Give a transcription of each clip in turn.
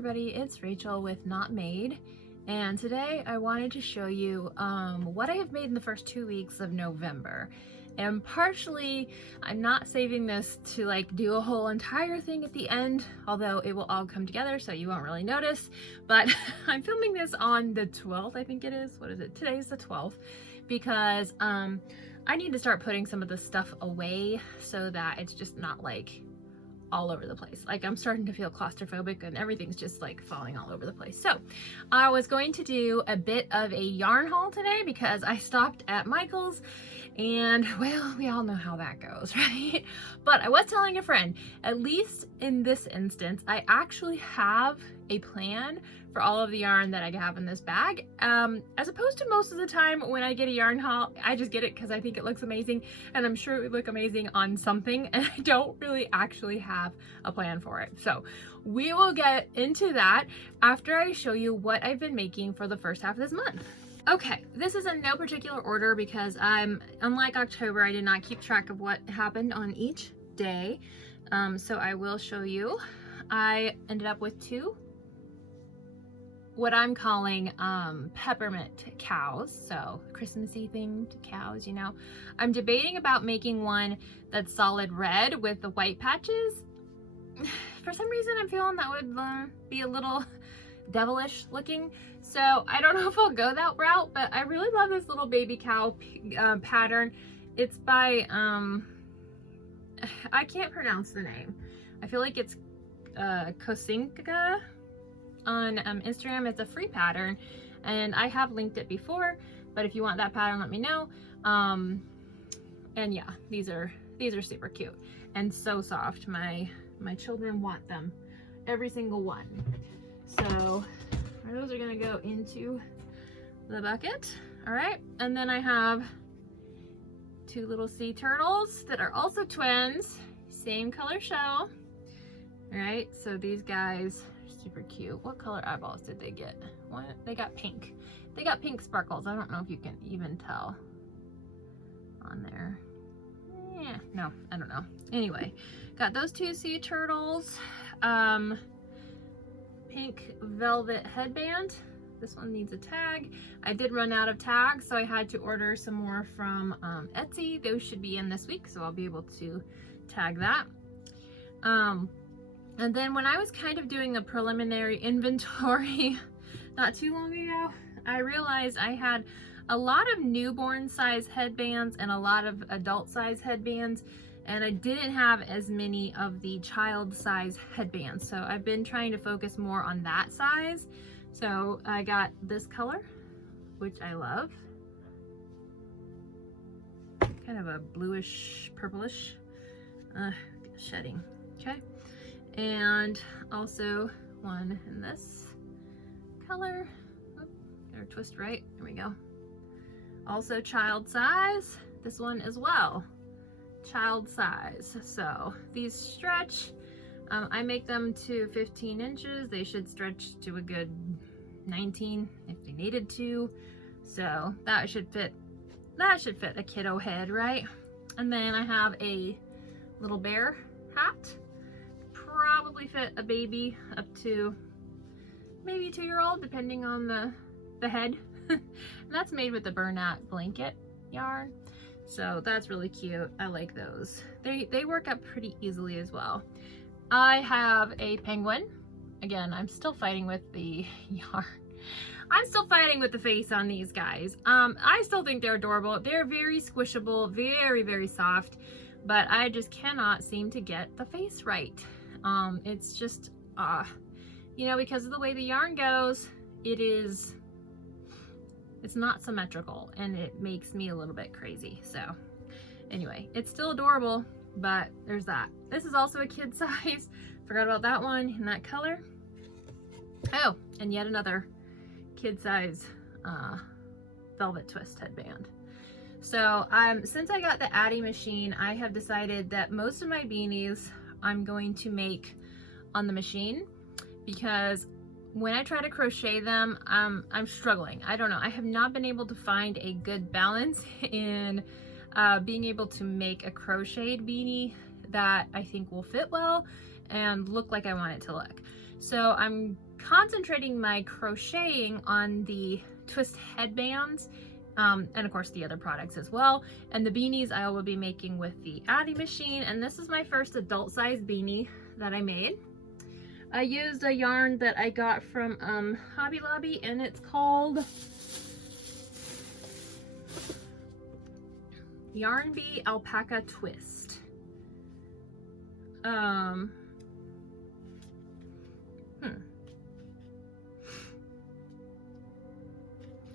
everybody, it's Rachel with Not Made, and today I wanted to show you what I have made in the first 2 weeks of November. And partially I'm not saving this to like do a whole entire thing at the end, although it will all come together so you won't really notice, but I'm filming this on the 12th, I think it is. What is it? Today's the 12th, because I need to start putting some of the stuff away so that it's just not like all over the place. Like I'm starting to feel claustrophobic and everything's just like falling all over the place. So I was going to do a bit of a yarn haul today because I stopped at Michael's and well, we all know how that goes, right? But I was telling a friend, at least in this instance, I actually have a plan for all of the yarn that I have in this bag. As opposed to most of the time when I get a yarn haul, I just get it because I think it looks amazing and I'm sure it would look amazing on something, and I don't really actually have a plan for it. So we will get into that after I show you what I've been making for the first half of this month. Okay, this is in no particular order because unlike October, I did not keep track of what happened on each day. So I will show you. I ended up with two what I'm calling peppermint cows, so Christmassy themed cows, you know. I'm debating about making one that's solid red with the white patches. For some reason I'm feeling that would be a little devilish looking, so I don't know if I'll go that route, but I really love this little baby cow pattern. It's by I can't pronounce the name. I feel like it's Kosinka on Instagram. It's a free pattern and I have linked it before, but if you want that pattern, let me know. And yeah, these are super cute and so soft. My children want them, every single one. So those are gonna go into the bucket. All right, and then I have two little sea turtles that are also twins, same color shell. All right, so these guys are super cute. What color eyeballs did they get? What? They got pink. They got pink sparkles. I don't know if you can even tell on there. Yeah, no, I don't know. Anyway, got those two sea turtles. Pink velvet headband. This one needs a tag. I did run out of tags, so I had to order some more from Etsy. Those should be in this week, so I'll be able to tag that. And then when I was kind of doing a preliminary inventory not too long ago, I realized I had a lot of newborn size headbands and a lot of adult size headbands, and I didn't have as many of the child size headbands. So I've been trying to focus more on that size. So I got this color, which I love. Kind of a bluish, purplish, shedding, okay? And also one in this color. Oh, gotta twist right, there we go. Also child size, this one as well, child size. So these stretch, I make them to 15 inches. They should stretch to a good 19 if they needed to. So that should fit a kiddo head, right? And then I have a little bear hat. Probably fit a baby up to maybe a 2-year-old, depending on the head. And that's made with the burlap blanket yarn. So that's really cute. I like those. They work up pretty easily as well. I have a penguin. Again, I'm still fighting with the yarn. I'm still fighting with the face on these guys. I still think they're adorable. They're very squishable, very, very soft, but I just cannot seem to get the face right. It's just, you know, because of the way the yarn goes, it's not symmetrical and it makes me a little bit crazy. So anyway, it's still adorable, but there's that. This is also a kid size. Forgot about that one in that color. Oh, and yet another kid size velvet twist headband. So since I got the Addy machine, I have decided that most of my beanies I'm going to make on the machine, because when I try to crochet them, I'm struggling. I don't know. I have not been able to find a good balance in being able to make a crocheted beanie that I think will fit well and look like I want it to look. So I'm concentrating my crocheting on the twist headbands, and of course the other products as well. And the beanies I will be making with the Addy machine. And this is my first adult size beanie that I made. I used a yarn that I got from Hobby Lobby, and it's called Yarn Bee Alpaca Twist.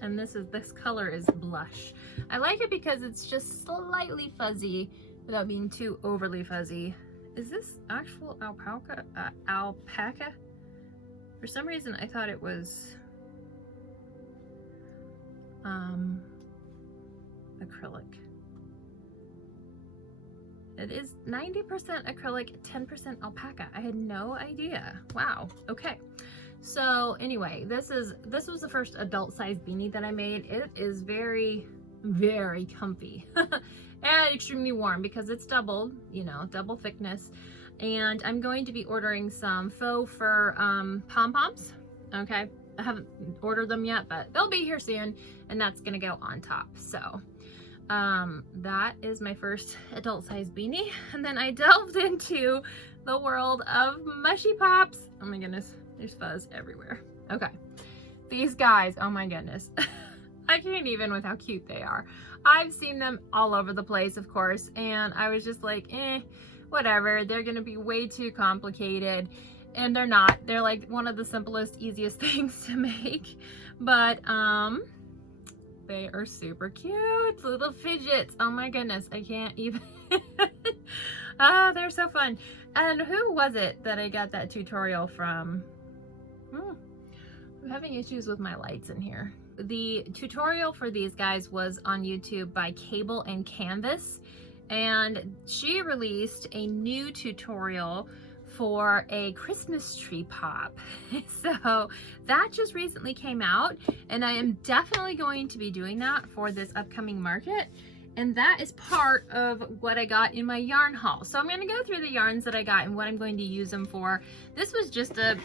And this color is blush. I like it because it's just slightly fuzzy without being too overly fuzzy. Is this actual alpaca? Alpaca? For some reason I thought it was acrylic. It is 90% acrylic, 10% alpaca. I had no idea. Wow. Okay. So anyway, this was the first adult size beanie that I made. It is very, very comfy and extremely warm because it's double, you know, double thickness. And I'm going to be ordering some faux fur pom-poms. Okay, I haven't ordered them yet, but they'll be here soon, and that's gonna go on top. So that is my first adult size beanie. And then I delved into the world of mushy pops. Oh my goodness, there's fuzz everywhere. Okay, these guys, oh my goodness. I can't even with how cute they are. I've seen them all over the place, of course, and I was just like, whatever. They're gonna be way too complicated, and they're not. They're like one of the simplest, easiest things to make, but they are super cute, little fidgets. Oh my goodness, I can't even. They're so fun. And who was it that I got that tutorial from? I'm having issues with my lights in here. The tutorial for these guys was on YouTube by Cable and Canvas, and she released a new tutorial for a Christmas tree pop. So that just recently came out, and I am definitely going to be doing that for this upcoming market. And that is part of what I got in my yarn haul. So I'm gonna go through the yarns that I got and what I'm going to use them for. This was just a,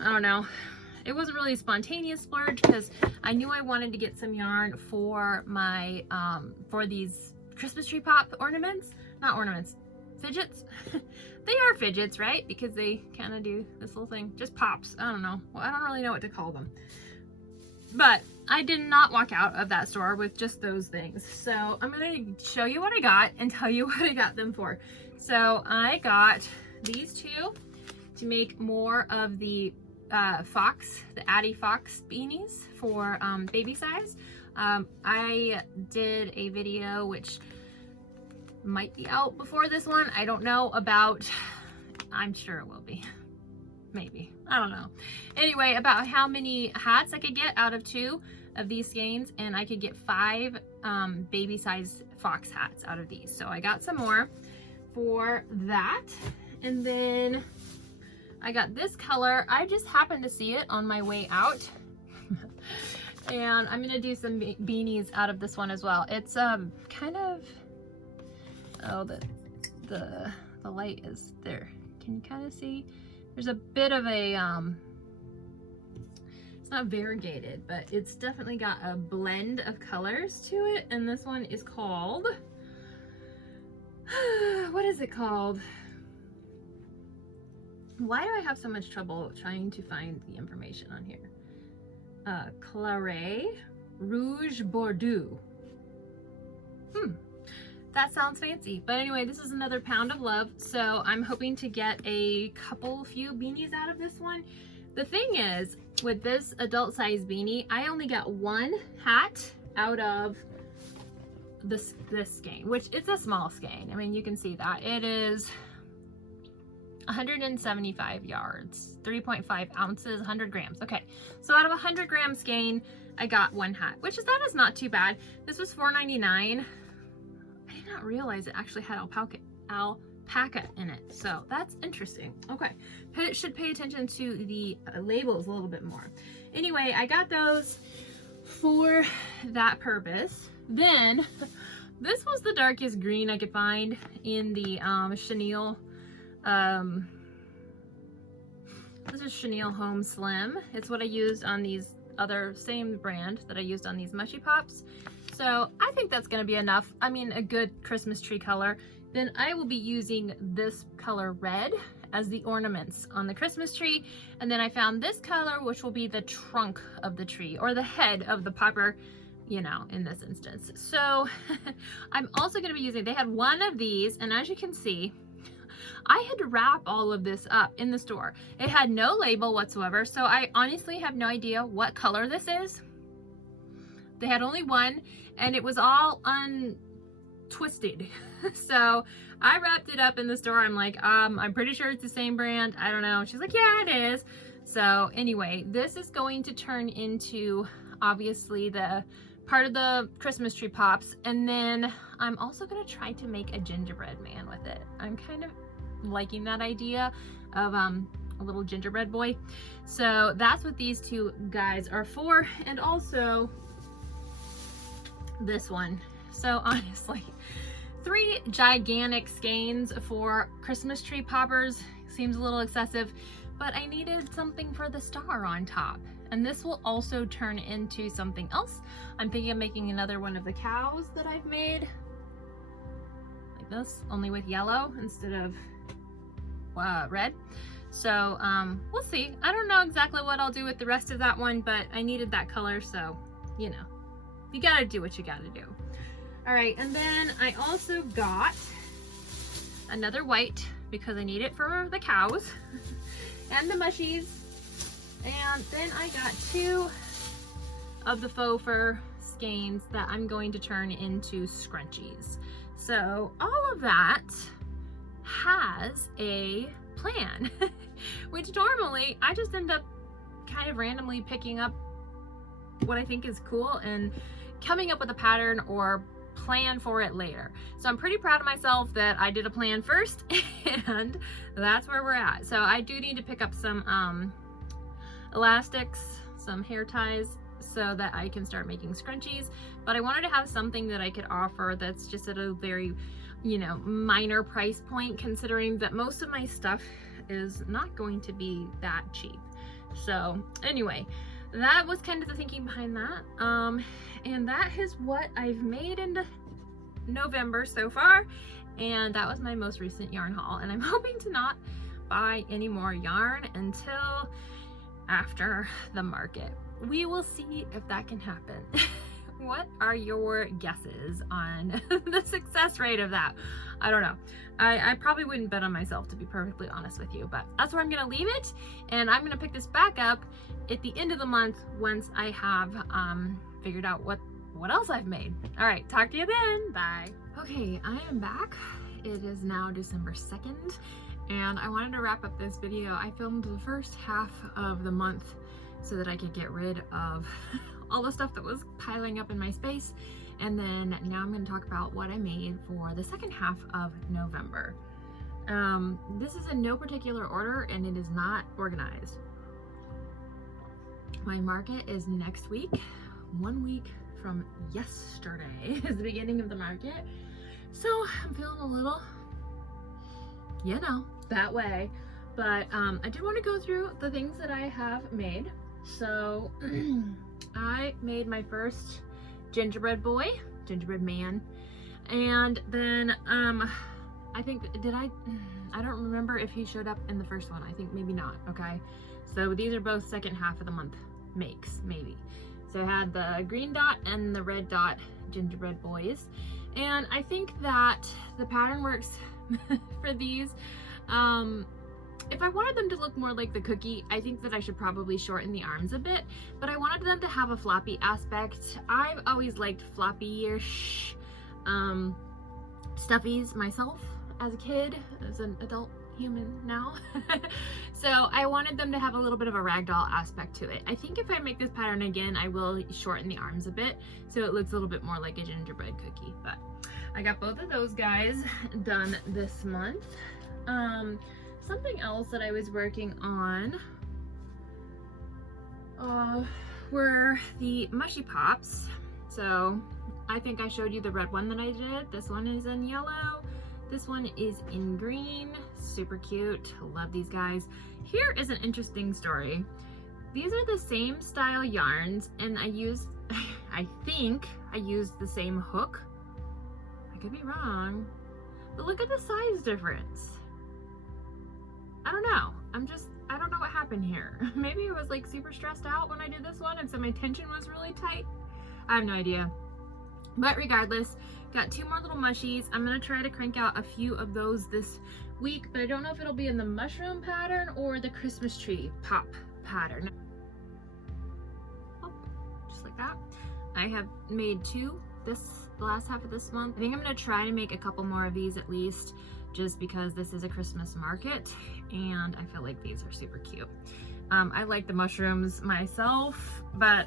I don't know, it wasn't really a spontaneous splurge because I knew I wanted to get some yarn for my, for these Christmas tree pop ornaments. Not ornaments, fidgets. They are fidgets, right? Because they kind of do this little thing, just pops. I don't know. Well, I don't really know what to call them. But I did not walk out of that store with just those things. So I'm going to show you what I got and tell you what I got them for. So I got these two to make more of the the Addy Fox beanies for baby size. I did a video which might be out before this one. I don't know about, I'm sure it will be. Maybe. I don't know. Anyway, about how many hats I could get out of 2 of these skeins, and I could get 5 baby sized fox hats out of these. So I got some more for that. And then I got this color. I just happened to see it on my way out. And I'm gonna do some beanies out of this one as well. It's kind of, oh, the light is there. Can you kind of see? There's a bit of a, it's not variegated, but it's definitely got a blend of colors to it. And this one is called, what is it called? Why do I have so much trouble trying to find the information on here? Claret Rouge Bordeaux. That sounds fancy. But anyway, this is another pound of love. So I'm hoping to get a few beanies out of this one. The thing is, with this adult size beanie, I only got 1 hat out of this skein, which it's a small skein. I mean, you can see that. It is 175 yards, 3.5 ounces, 100 grams. Okay, so out of a 100 gram skein, I got 1 hat, that is not too bad. This was $4.99. I did not realize it actually had alpaca in it, so that's interesting. Okay, should pay attention to the labels a little bit more. Anyway, I got those for that purpose. Then this was the darkest green I could find in the chenille. This is Chenille Home Slim. It's what I used on these other, same brand that I used on these mushy pops. So I think that's gonna be enough. I mean, a good Christmas tree color. Then I will be using this color red as the ornaments on the Christmas tree. And then I found this color, which will be the trunk of the tree or the head of the popper, you know, in this instance. So I'm also gonna be using, they had one of these, and as you can see, I had to wrap all of this up in the store. It had no label whatsoever, so I honestly have no idea what color this is. They had only one, and it was all untwisted. So I wrapped it up in the store. I'm like, I'm pretty sure it's the same brand. I don't know. She's like, yeah, it is. So anyway, this is going to turn into obviously the part of the Christmas tree pops. And then I'm also going to try to make a gingerbread man with it. I'm kind of liking that idea of a little gingerbread boy. So that's what these two guys are for. And also this one. So honestly, 3 gigantic skeins for Christmas tree poppers seems a little excessive, but I needed something for the star on top. And this will also turn into something else. I'm thinking of making another one of the cows that I've made. Like this, only with yellow instead of red. So we'll see. I don't know exactly what I'll do with the rest of that one, but I needed that color, so you know, you gotta do what you gotta do. All right, and then I also got another white because I need it for the cows and the mushies. And then I got 2 of the faux fur skeins that I'm going to turn into scrunchies. So all of that has a plan, which normally I just end up kind of randomly picking up what I think is cool and coming up with a pattern or plan for it later. So I'm pretty proud of myself that I did a plan first, and that's where we're at. So I do need to pick up some elastics, some hair ties, so that I can start making scrunchies. But I wanted to have something that I could offer that's just at a very, you know, minor price point, considering that most of my stuff is not going to be that cheap. So anyway, that was kind of the thinking behind that. And that is what I've made into November so far. And that was my most recent yarn haul. And I'm hoping to not buy any more yarn until after the market. We will see if that can happen. What are your guesses on the success rate of that? I don't know. I probably wouldn't bet on myself, to be perfectly honest with you, but that's where I'm gonna leave it. And I'm gonna pick this back up at the end of the month once I have figured out what else I've made. All right, talk to you then. Bye. Okay, I am back. It is now December 2nd, and I wanted to wrap up this video. I filmed the first half of the month so that I could get rid of all the stuff that was piling up in my space. And then now I'm going to talk about what I made for the second half of November. This is in no particular order, and it is not organized. My market is next week. 1 week from yesterday is the beginning of the market. So I'm feeling a little, you know, that way. But I did want to go through the things that I have made. So I made my first gingerbread boy, gingerbread man, and then I think, I don't remember if he showed up in the first one. I think maybe not. Okay, so these are both second half of the month makes, maybe. So I had the green dot and the red dot gingerbread boys, and I think that the pattern works for these. If I wanted them to look more like the cookie, I think that I should probably shorten the arms a bit, but I wanted them to have a floppy aspect. I've always liked floppy-ish stuffies myself as a kid, as an adult human now. So I wanted them to have a little bit of a ragdoll aspect to it. I think if I make this pattern again, I will shorten the arms a bit so it looks a little bit more like a gingerbread cookie. But I got both of those guys done this month. Something else that I was working on were the mushy pops. So I think I showed you the red one that I did. This one is in yellow. This one is in green. Super cute. Love these guys. Here is an interesting story. These are the same style yarns, and I think I used the same hook. I could be wrong, but look at the size difference. I don't know. I don't know what happened here. Maybe I was like super stressed out when I did this one, and so my tension was really tight. I have no idea. But regardless, got 2 more little mushies. I'm gonna try to crank out a few of those this week, but I don't know if it'll be in the mushroom pattern or the Christmas tree pop pattern. Oh, just like that. I have made 2 the last half of this month. I think I'm gonna try to make a couple more of these at least, just because this is a Christmas market and I feel like these are super cute. I like the mushrooms myself, but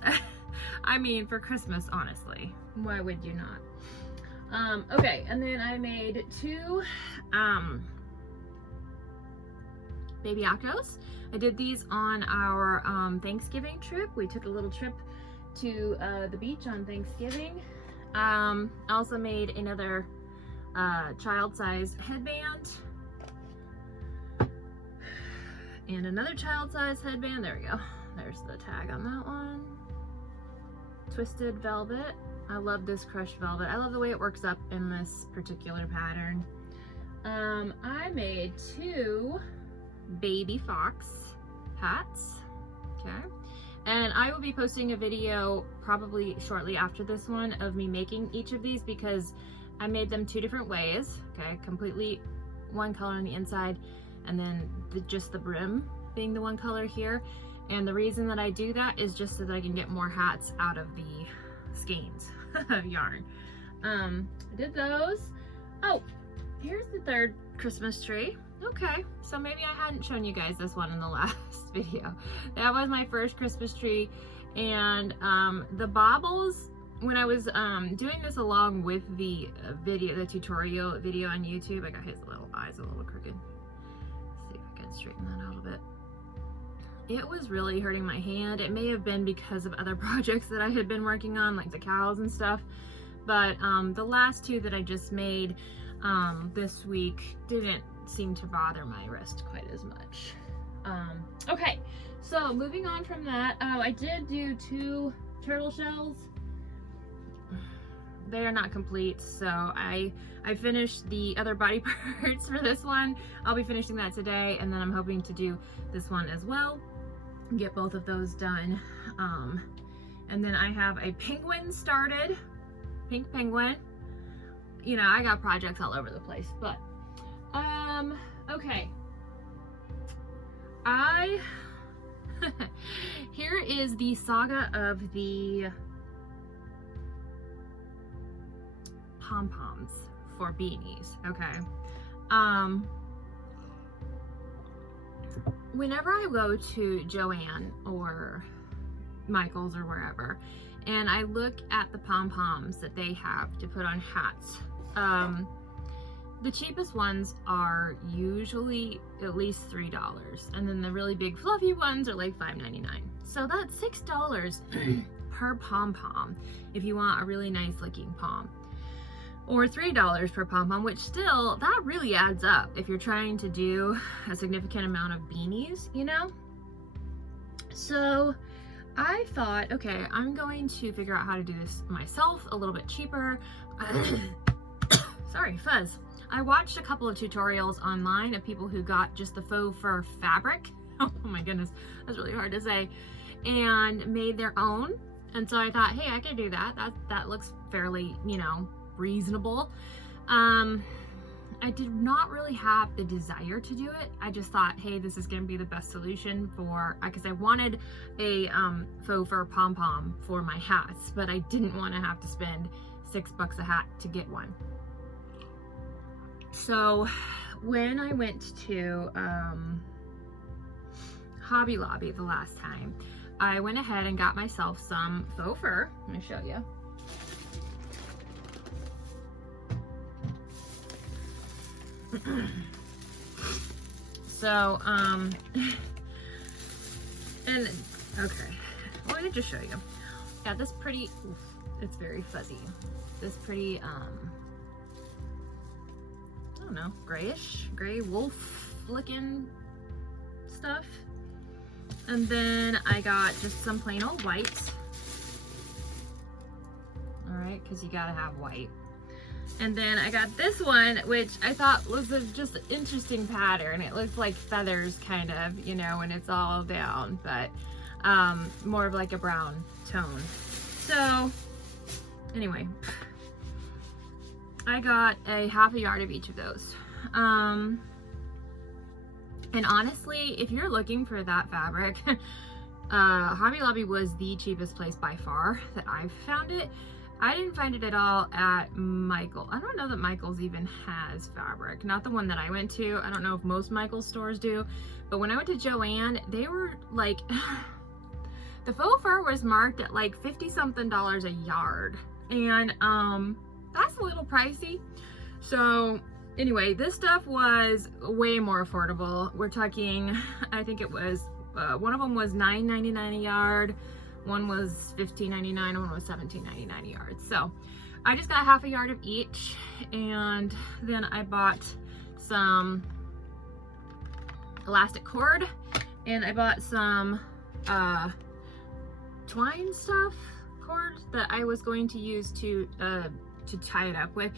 I mean, for Christmas, honestly, why would you not? Okay, and then I made 2 baby Akos. I did these on our Thanksgiving trip. We took a little trip to the beach on Thanksgiving. I also made another child-sized headband and another child-sized headband. There we go. There's the tag on that one. Twisted velvet. I love this crushed velvet. I love the way it works up in this particular pattern. I made 2 baby fox hats. Okay. And I will be posting a video probably shortly after this one of me making each of these, because I made them 2 different ways. Okay, completely one color on the inside, and then just the brim being the one color here. And the reason that I do that is just so that I can get more hats out of the skeins of yarn. I did those. Oh, here's the 3rd Christmas tree. Okay, so maybe I hadn't shown you guys this one in the last video. That was my first Christmas tree, and the baubles, when I was doing this along with the the tutorial video on YouTube, I got his little eyes a little crooked. Let's see if I can straighten that out a bit. It was really hurting my hand. It may have been because of other projects that I had been working on, like the cows and stuff, but the last 2 that I just made this week didn't seem to bother my wrist quite as much. Okay, so moving on from that, I did do 2 turtle shells. They are not complete, so I finished the other body parts for this one. I'll be finishing that today, and then I'm hoping to do this one as well, get both of those done. And then I have a penguin started, pink penguin. You know, I got projects all over the place, but okay. Here is the saga of the pom-poms for beanies. Okay. Whenever I go to Joann or Michael's or wherever, and I look at the pom-poms that they have to put on hats, the cheapest ones are usually at least $3, and then the really big fluffy ones are like $5.99. So that's $6 per pom-pom if you want a really nice looking pom, or $3 per pom-pom, which still, that really adds up if you're trying to do a significant amount of beanies, you know? So I thought, okay, I'm going to figure out how to do this myself a little bit cheaper. Sorry, fuzz. I watched a couple of tutorials online of people who got just the faux fur fabric. Oh my goodness, that's really hard to say. And made their own. And so I thought, hey, I could do that. That looks fairly, you know, reasonable. I did not really have the desire to do it. I just thought, hey, this is gonna be the best solution for, because I wanted a faux fur pom-pom for my hats, but I didn't want to have to spend $6 a hat to get one. So when I went to Hobby Lobby the last time, I went ahead and got myself some faux fur. Let me show you. So, and okay, let me just show you. Got this pretty, oof, it's very fuzzy. This pretty, don't know, grayish, gray wolf looking stuff. And then I got just some plain old white. All right, because you gotta have white. And then I got this one, which I thought was just an interesting pattern. It looks like feathers kind of, you know, when it's all down, but more of like a brown tone. So anyway, I got a half a yard of each of those. And honestly, if you're looking for that fabric, Hobby Lobby was the cheapest place by far that I've found it. I didn't find it at all at Michael. I don't know that Michael's even has fabric. Not the one that I went to. I don't know if most Michael's stores do. But when I went to Joann, they were like, the faux fur was marked at like $50-something a yard. And that's a little pricey. So anyway, this stuff was way more affordable. We're talking, I think it was, one of them was $9.99 a yard. One was $15.99, one was $17.99 a yard. So I just got half a yard of each, and then I bought some elastic cord, and I bought some twine stuff cord that I was going to use to tie it up with.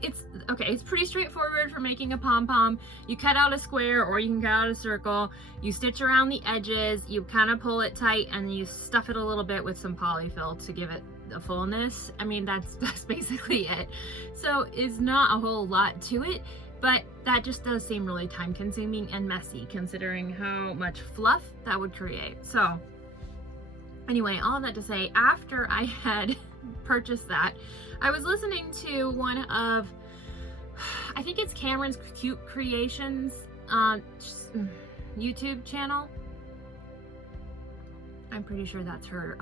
It's okay, it's pretty straightforward for making a pom-pom. You cut out a square, or you can cut out a circle, you stitch around the edges, you kind of pull it tight, and you stuff it a little bit with some polyfill to give it the fullness. I mean, that's basically it. So it's not a whole lot to it, but that just does seem really time consuming and messy considering how much fluff that would create. So anyway, all of that to say, after I had purchased that, I was listening to one of, I think it's Cameron's Cute Creations YouTube channel. I'm pretty sure that's her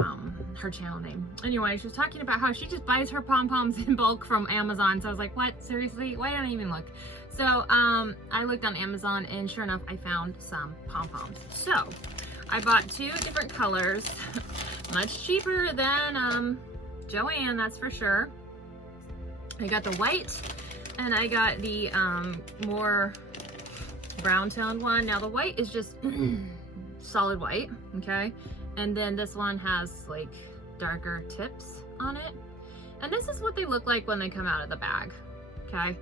channel name. Anyway, she was talking about how she just buys her pom-poms in bulk from Amazon. So I was like, what? Seriously? Why didn't I even look? So I looked on Amazon, and sure enough, I found some pom-poms. So I bought 2 different colors, much cheaper than Joann, that's for sure. I got the white, and I got the more brown toned one. Now the white is just solid white, okay? And then this one has like darker tips on it. And this is what they look like when they come out of the bag, okay?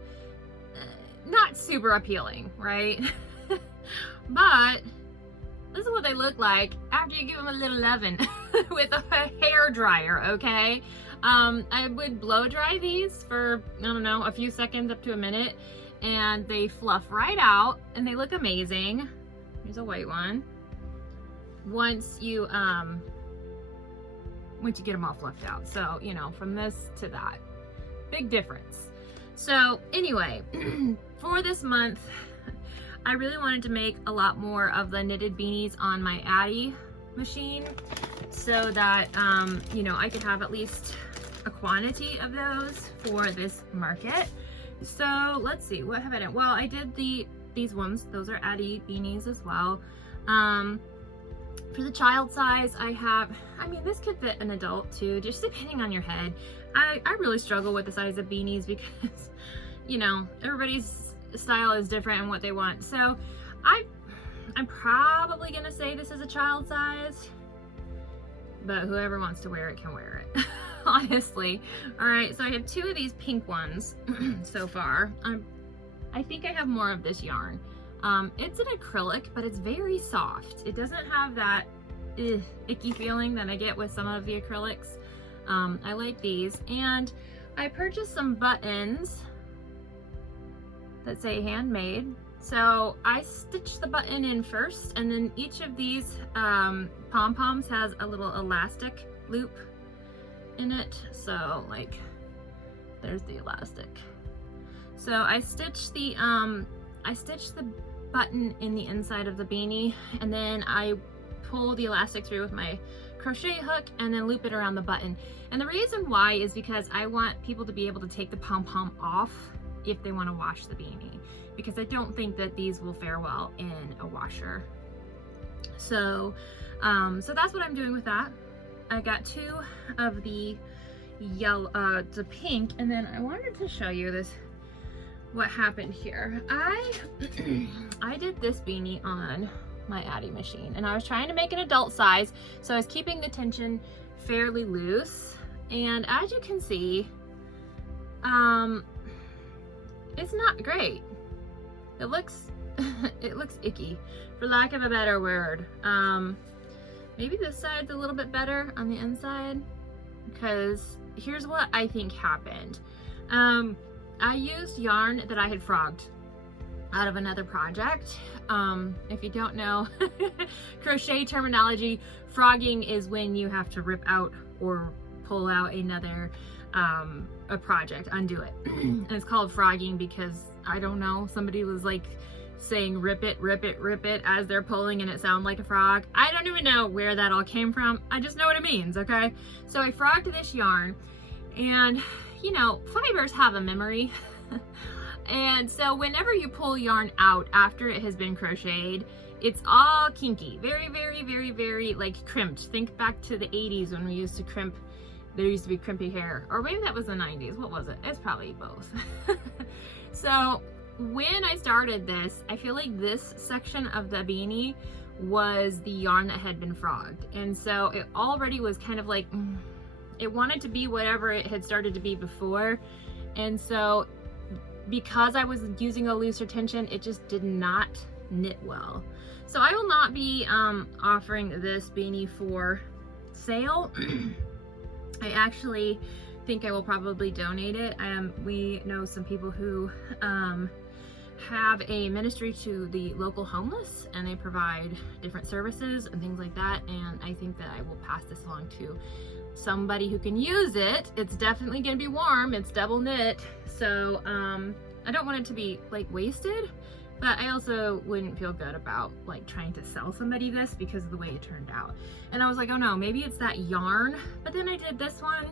Not super appealing, right? But this is what they look like after you give them a little oven with a hair dryer, okay? I would blow dry these for, I don't know, a few seconds up to a minute, and they fluff right out, and they look amazing. Here's a white one. Once you get them all fluffed out. So, you know, from this to that, big difference. So anyway, for this month, I really wanted to make a lot more of the knitted beanies on my Addy machine so that, you know, I could have at least a quantity of those for this market. So let's see, what have I done? Well, I did these ones. Those are Addy beanies as well. For the child size, I mean, this could fit an adult too, just depending on your head. I really struggle with the size of beanies because, you know, everybody's style is different and what they want. So I'm probably gonna say this is a child size, but whoever wants to wear it can wear it. Honestly. All right, so I have 2 of these pink ones so far. I think I have more of this yarn. It's an acrylic, but it's very soft. It doesn't have that icky feeling that I get with some of the acrylics. I like these, and I purchased some buttons that say handmade. So I stitched the button in first, and then each of these pom-poms has a little elastic loop in it. So like, there's the elastic. So I stitched the button in the inside of the beanie, and then I pull the elastic through with my crochet hook and then loop it around the button. And the reason why is because I want people to be able to take the pom-pom off if they want to wash the beanie, because I don't think that these will fare well in a washer. So so that's what I'm doing with that. I got 2 of the yellow, the pink, and then I wanted to show you this what happened here. I did this beanie on my Addy machine, and I was trying to make an adult size, so I was keeping the tension fairly loose, and as you can see, it's not great. It looks it looks icky, for lack of a better word. Maybe this side's a little bit better on the inside, because here's what I think happened. I used yarn that I had frogged out of another project. If you don't know crochet terminology, frogging is when you have to rip out or pull out another a project, undo it. And it's called frogging because, I don't know, somebody was like saying rip it, rip it, rip it as they're pulling and it sounded like a frog. I don't even know where that all came from. I just know what it means, okay? So I frogged this yarn, and you know, fibers have a memory. And so whenever you pull yarn out after it has been crocheted, it's all kinky, very, very, very, very like crimped. Think back to the 80s when we used to crimp. There used to be crimpy hair, or maybe that was the 90s. What was it? It's probably both. So when I started this, I feel like this section of the beanie was the yarn that had been frogged. And so it already was kind of like, it wanted to be whatever it had started to be before. And so because I was using a looser tension, it just did not knit well. So I will not be offering this beanie for sale. I actually think I will probably donate it. We know some people who have a ministry to the local homeless, and they provide different services and things like that, and I think that I will pass this along to somebody who can use it. It's definitely gonna be warm, it's double knit, so I don't want it to be like wasted, but I also wouldn't feel good about like trying to sell somebody this because of the way it turned out. And I was like, oh no, maybe it's that yarn. But then I did this one,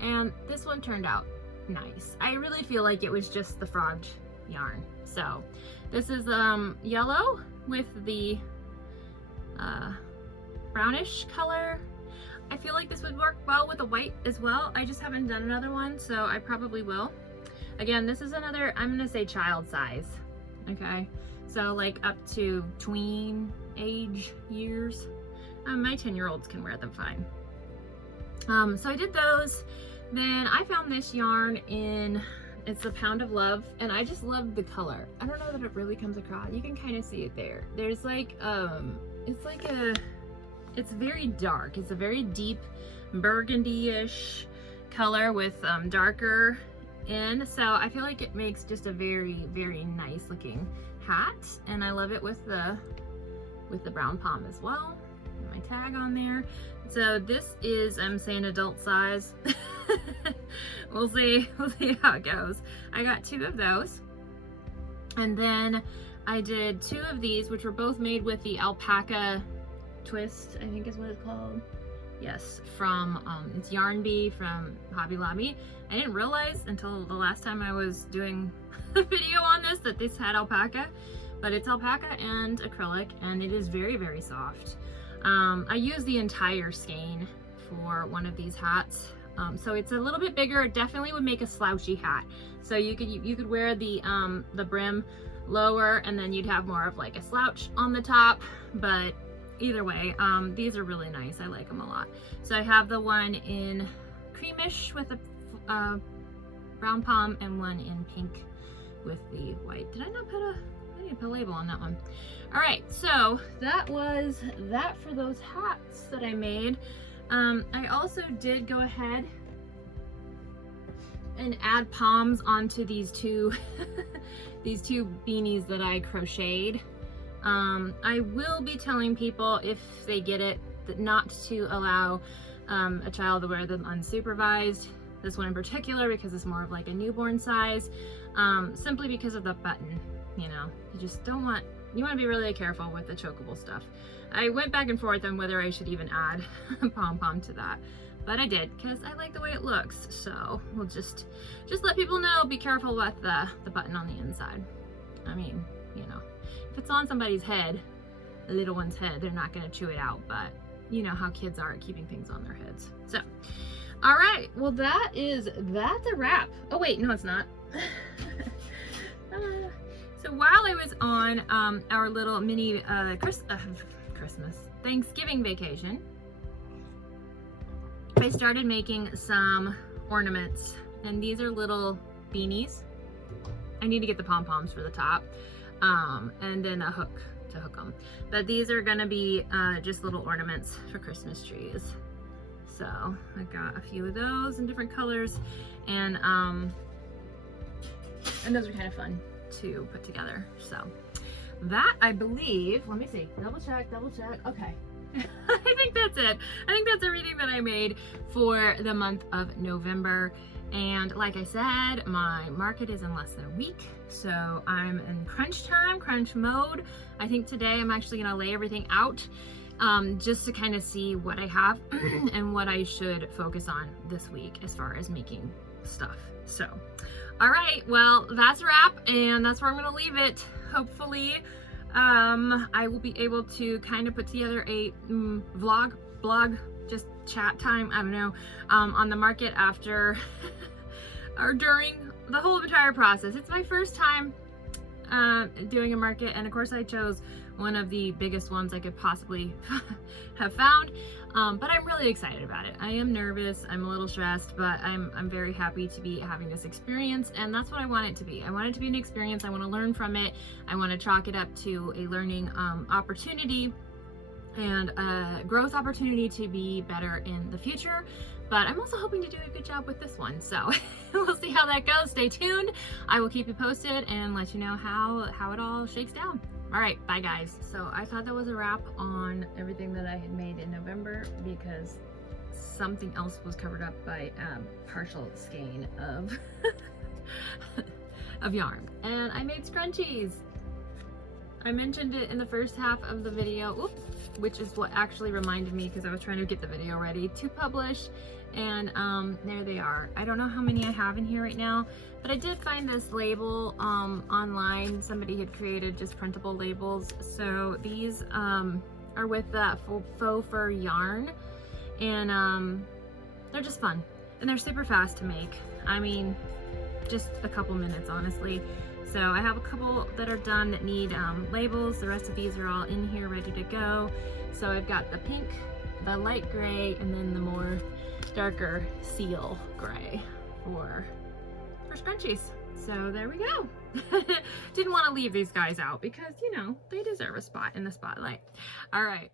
and this one turned out nice. I really feel like it was just the frogged yarn. So this is yellow with the brownish color. I feel like this would work well with a white as well. I just haven't done another one, so I probably will. Again, this is another, I'm gonna say child size, okay? So like up to tween age years. My 10-year-olds can wear them fine. So I did those. Then I found this yarn in, it's a Pound of Love, and I just love the color. I don't know that it really comes across. You can kind of see it there. There's like, it's very dark. It's a very deep burgundy-ish color with darker in. So I feel like it makes just a very, very nice looking hat. And I love it with the brown palm as well. My tag on there. So this is, I'm saying adult size. We'll see how it goes. I got 2 of those. And then I did 2 of these, which were both made with the alpaca twist, I think is what it's called. Yes, from it's Yarn Bee from Hobby Lobby. I didn't realize until the last time I was doing a video on this that this had alpaca, but it's alpaca and acrylic, and it is very, very soft. I used the entire skein for one of these hats, so it's a little bit bigger. It definitely would make a slouchy hat. So you could wear the brim lower, and then you'd have more of like a slouch on the top. But either way, these are really nice. I like them a lot. So I have the one in creamish with a brown palm, and one in pink with the white. Did I not put I need to put a label on that one. All right, so that was that for those hats that I made. I also did go ahead and add palms onto these 2 these 2 beanies that I crocheted. I will be telling people if they get it that not to allow a child to wear them unsupervised. This one in particular because it's more of like a newborn size, simply because of the button. You know, you just don't want, you want to be really careful with the chokeable stuff. I went back and forth on whether I should even add a pom-pom to that, but I did because I like the way it looks. So we'll just let people know, be careful with the button on the inside. I mean, you know, if it's on somebody's head, a little one's head, they're not going to chew it out, but you know how kids are at keeping things on their heads. So, all right, well that's a wrap. Oh wait, no it's not. So while I was on our little mini Thanksgiving vacation, I started making some ornaments, and these are little beanies. I need to get the pom-poms for the top, and then a hook to hook them. But these are gonna be just little ornaments for Christmas trees. So I got a few of those in different colors, and those are kind of fun to put together. So that, I believe, let me see, double check, okay. I think that's it. I think that's everything that I made for the month of November. And like I said, my market is in less than a week, so I'm in crunch mode. I think today I'm actually gonna lay everything out just to kind of see what I have and what I should focus on this week as far as making stuff. So, all right, well, that's a wrap, and that's where I'm gonna leave it. Hopefully, I will be able to kind of put together a blog, just chat time, I don't know, on the market after or during the whole entire process. It's my first time doing a market, and of course I chose one of the biggest ones I could possibly have found, but I'm really excited about it. I am nervous, I'm a little stressed, but I'm very happy to be having this experience, and that's what I want it to be. I want it to be an experience. I want to learn from it. I want to chalk it up to a learning opportunity and a growth opportunity to be better in the future. But I'm also hoping to do a good job with this one, so we'll see how that goes. Stay tuned. I will keep you posted and let you know how it all shakes down. All right, bye guys. So I thought that was a wrap on everything that I had made in November, because something else was covered up by partial skein of of yarn, and I made scrunchies. I mentioned it in the first half of the video, which is what actually reminded me, because I was trying to get the video ready to publish, and there they are. I don't know how many I have in here right now, but I did find this label online. Somebody had created just printable labels. So these are with that faux fur yarn, and they're just fun, and they're super fast to make. I mean, just a couple minutes, honestly. So I have a couple that are done that need labels. The rest of these are all in here ready to go. So I've got the pink, the light gray, and then the more darker seal gray for scrunchies. So there we go. Didn't want to leave these guys out because, you know, they deserve a spot in the spotlight. All right.